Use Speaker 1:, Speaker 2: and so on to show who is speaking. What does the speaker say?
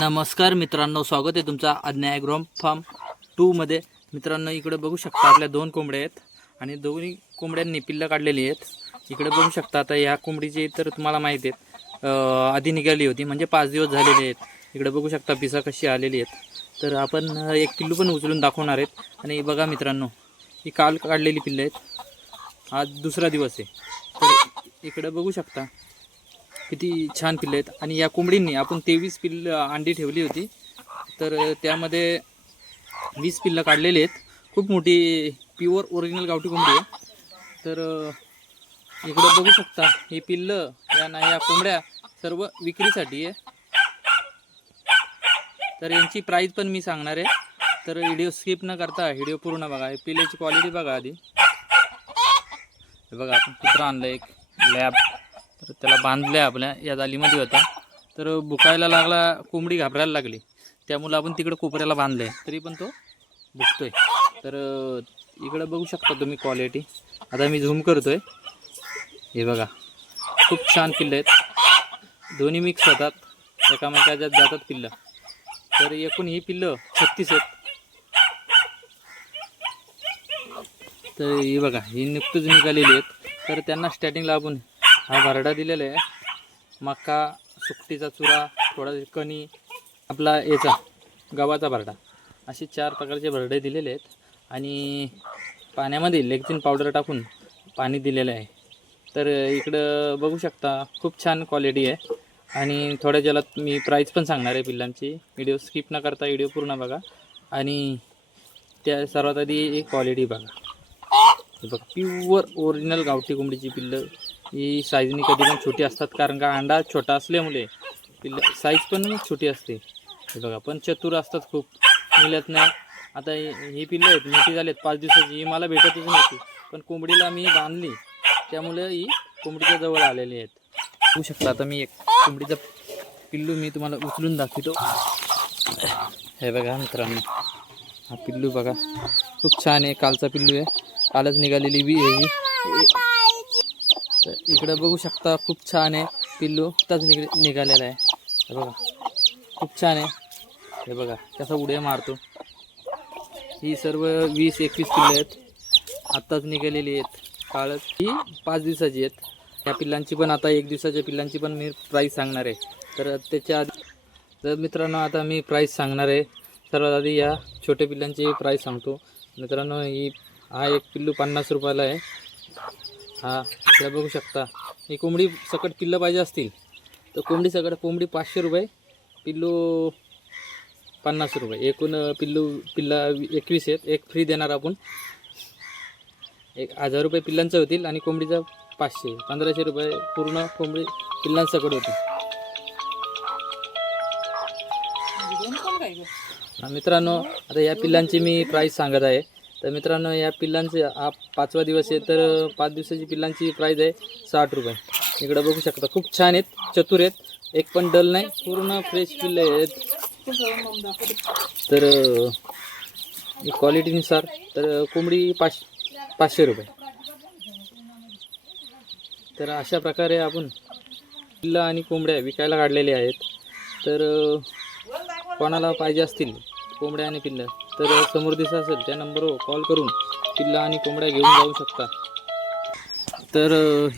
Speaker 1: नमस्कार मित्रांनो स्वागत आहे तुमचा आज्ञा ॲग्रोम फार्म टूमध्ये मित्रांनो इकडे बघू शकता आपल्या दोन कोंबड्या आहेत आणि दोन्ही कोंबड्यांनी पिल्लं काढलेली आहेत. इकडे बघू शकता आता या कोंबडीची तर तुम्हाला माहिती आहेत. आधी निघाली होती म्हणजे पाच दिवस झालेले आहेत. इकडे बघू शकता पिसा कशी आलेली आहेत. तर आपण एक पिल्लू पण उचलून दाखवणार आहेत. आणि बघा मित्रांनो ही काल काढलेली पिल्लं आहेत. आज दुसरा दिवस आहे. तर इकडे बघू शकता. किती छान पिल्ले आहेत. आणि या कोंबडींनी आपण तेवीस पिल्ल अंडी ठेवली होती. तर त्यामध्ये वीस पिल्लं काढलेली आहेत. खूप मोठी प्युअर ओरिजिनल गावठी कोंबडी आहे. तर इकडं बघू शकता हे पिल्लं या ना या कोंबड्या सर्व विक्रीसाठी आहे. तर यांची प्राईज पण मी सांगणार आहे. तर व्हिडिओ स्किप न करता व्हिडिओ पूर्ण बघा. पिल्ल्याची क्वालिटी बघा आधी. बघा आपण कुत्रा आणलं एक लॅब तर त्याला बांधल्या आपल्या या जालीमध्ये होता तर बुकायला लागला कोंबडी घाबरायला लागली. त्यामुळं आपण तिकडं कोपऱ्याला बांधलं आहे तरी पण तो बुकतोय. तर इकडं बघू शकता तुम्ही क्वालिटी आता मी झूम करतो आहे हे बघा. खूप छान पिल्लं आहेत. दोन्ही मिक्स होतात. एकामेकाच्या जातात पिल्लं तर एकूण ही पिल्लं छत्तीस आहेत. तर ही बघा ही नुकतीच निघालेली आहेत. तर त्यांना स्टार्टिंगला आपण हा भरडा दिलेला आहे. मका सुकटीचा चुरा थोडा कणी आपला याचा गव्हाचा भरडा. असे चार प्रकारचे भरडे दिलेले आहेत. आणि पाण्यामध्ये लेक्झिन पावडर टाकून पाणी दिलेलं आहे. तर इकडं बघू शकता खूप छान क्वालिटी आहे. आणि थोड्या जलात मी प्राईस पण सांगणार आहे पिल्लांची. व्हिडिओ स्किप न करता व्हिडिओ पूर्ण बघा. आणि त्या सर्वात आधी एक क्वालिटी बघा. बघा प्युअर ओरिजिनल गावठी कोंबडीची पिल्लं. ही साईजने कधी पण छोटी असतात कारण का अंडा छोटा असल्यामुळे पिल्ल साईज पण छोटी असते. हे बघा पण चतुर असतात खूप. मिळत नाही आता ही पिल्लं आहेत मोठी झाली आहेत पाच दिवसाची. ही मला भेटतच नव्हती. पण कोंबडीला मी बांधली. त्यामुळे ही कोंबडीच्या जवळ आलेली आहेत. होऊ शकता आता मी एक कोंबडीचा पिल्लू मी तुम्हाला उचलून दाखवतो. हे बघा मित्रांनो हा पिल्लू बघा. खूप छान आहे कालचा पिल्लू आहे. कालच निघालेली बी आहे ही. तर इकडं बघू शकता खूप छान आहे. पिल्लू आत्ताच निघ निघालेला आहे. हे बघा. खूप छान आहे. हे बघा कसा उड्या मारतो. ही सर्व वीस एकवीस पिल्लं आहेत. आत्ताच निघालेली आहेत. काळच. ही पाच दिवसाची आहेत. या पिल्लांची पण आता एक दिवसाच्या पिल्लांची पण मी प्राईस सांगणार आहे. तर त्याच्या आधी तर मित्रांनो आता मी प्राईस सांगणार आहे. सर्वात आधी या छोट्या पिल्लांची प्राईस सांगतो. मित्रांनो ही हा एक पिल्लू पन्नास रुपयाला आहे. हा इकडे बघू शकता. ही कोंबडी सकट पिल्लं पाहिजे असतील तर कोंबडी सकट कोंबडी पाचशे रुपये पिल्लू पन्नास रुपये. एकूण पिल्लू पिल्ला एकवीस आहेत एक फ्री देणार आपण. एक हजार रुपये पिल्लांचं होतील आणि कोंबडीचं पाचशे. पंधराशे रुपये पूर्ण कोंबडी पिल्लांसकट होती मित्रांनो आता या पिल्लांची मी प्राईस सांगत आहे. तर मित्रांनो या पिल्लांचे हा पाचवा दिवस आहे तर पाच दिवसाची पिल्लांची प्राईज आहे साठ रुपये. इकडं बघू शकता खूप छान आहेत चतुर आहेत एक पण डल नाही पूर्ण फ्रेश पिल्ले आहेत. तर क्वालिटीनुसार तर कोंबडी पाच पाचशे रुपये. तर अशा प्रकारे आपण पिल्लं आणि कोंबड्या विकायला काढलेल्या आहेत. तर कोणाला पाहिजे असतील कोंबड्या आणि पिल्लं. तर समोर दिसत असेल त्या नंबरवर कॉल करून पिल्लं आणि कोंबड्या घेऊन जाऊ शकता. तर